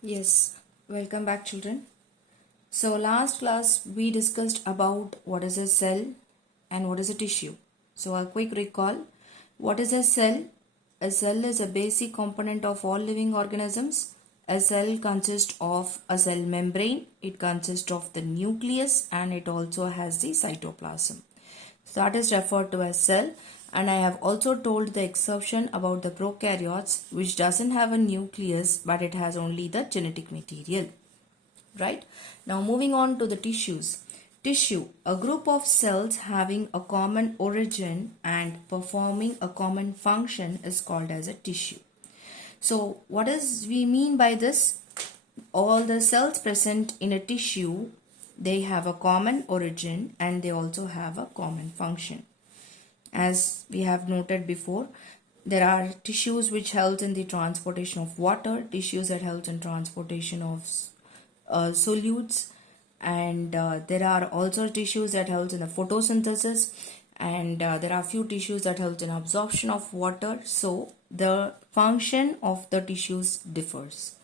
Yes, welcome back, children. So, last class we discussed about what is a cell and what is a tissue. So, a quick recall: what is a cell? A cell is a basic component of all living organisms. A cell consists of a cell membrane, it consists of the nucleus, and it also has the cytoplasm. So that is referred to as cell. And I have also told the exception about the prokaryotes, which doesn't have a nucleus but it has only the genetic material. Right? Now moving on to the tissues. Tissue, a group of cells having a common origin and performing a common function, is called as a tissue. So what does we mean by this? All the cells present in a tissue, they have a common origin and they also have a common function. As we have noted before, there are tissues which help in the transportation of water, tissues that help in transportation of solutes, and there are also tissues that help in the photosynthesis, and there are few tissues that help in absorption of water. So the function of the tissues differs.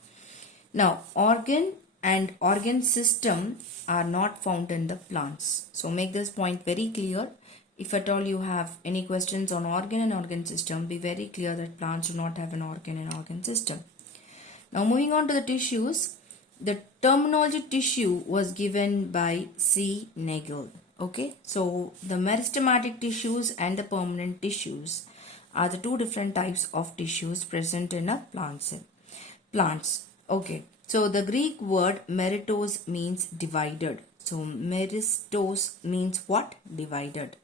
Now, organ and organ system are not found in the plants. So make this point very clear. If at all you have any questions on organ and organ system, be very clear that plants do not have an organ and organ system. Now moving on to the tissues, the terminology tissue was given by C. Nagel. Okay, so the meristematic tissues and the permanent tissues are the two different types of tissues present in a plant cell. Plants. Okay, so the Greek word meritos means divided. So meristos means what? Divided.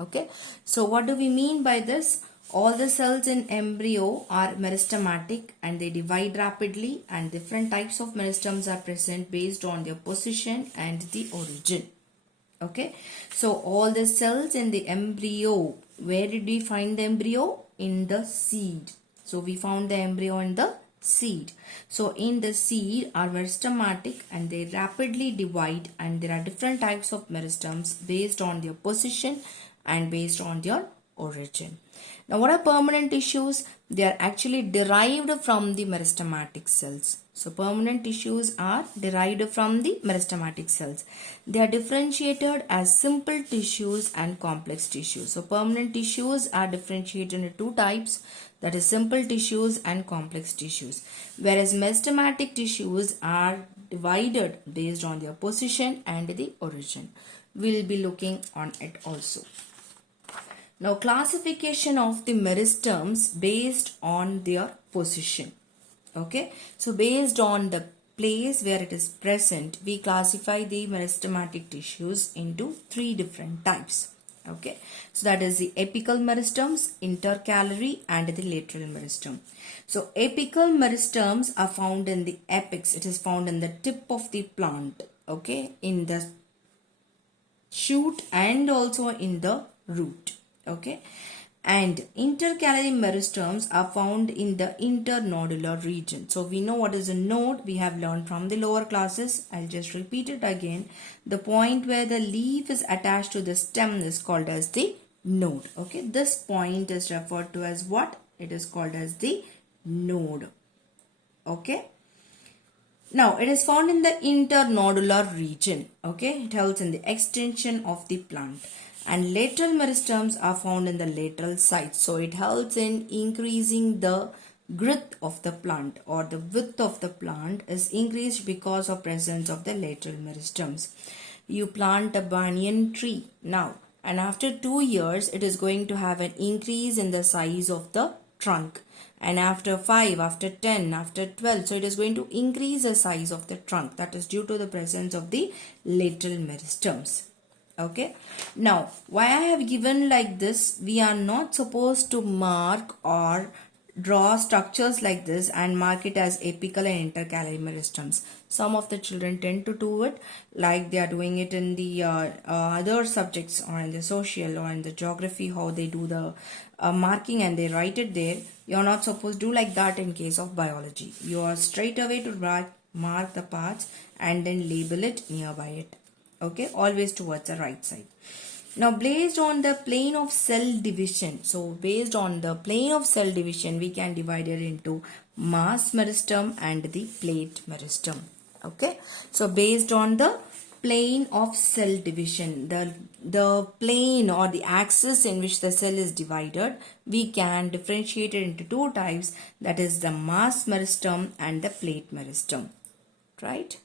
Okay, so what do we mean by this? All the cells in embryo are meristematic and they divide rapidly, and different types of meristems are present based on their position and the origin. Okay, so all the cells in the embryo, where did we find the embryo? In the seed. So we found the embryo in the seed. So in the seed are meristematic and they rapidly divide, and there are different types of meristems based on their position and based on their origin. Now what are permanent tissues? They are actually derived from the meristematic cells. So permanent tissues are derived from the meristematic cells. They are differentiated as simple tissues and complex tissues. So permanent tissues are differentiated into two types, that is simple tissues and complex tissues. Whereas meristematic tissues are divided based on their position and the origin. We will be looking on it also. Now classification of the meristems based on their position. Okay, so based on the place where it is present, we classify the meristematic tissues into three different types. Okay, so that is the apical meristems, intercalary, and the lateral meristem. So apical meristems are found in the apex. It is found in the tip of the plant. Okay, in the shoot and also in the root. Okay, and intercalary meristems are found in the internodular region. So we know what is a node. We have learned from the lower classes. I'll just repeat it again. The point where the leaf is attached to the stem is called as the node. Okay, this point is referred to as what? It is called as the node. Okay. Now, it is found in the internodular region. Okay, it helps in the extension of the plant. And lateral meristems are found in the lateral sides. So, it helps in increasing the girth of the plant, or the width of the plant is increased because of presence of the lateral meristems. You plant a banyan tree now, and after 2 years, it is going to have an increase in the size of the trunk. And after 5, after 10, after 12, so it is going to increase the size of the trunk. That is due to the presence of the lateral meristems. Okay. Now, why I have given like this, we are not supposed to mark or draw structures like this and mark it as apical and intercalary meristems. Some of the children tend to do it like they are doing it in the other subjects, or in the social or in the geography, how they do the marking and they write it there. You are not supposed to do like that in case of biology. You are straight away to mark the parts and then label it nearby it. Okay, always towards the right side. Now based on the plane of cell division, so based on the plane of cell division, we can divide it into mass meristem and the plate meristem. Okay, so based on the plane of cell division, the plane or the axis in which the cell is divided, we can differentiate it into two types, that is the mass meristem and the plate meristem, right?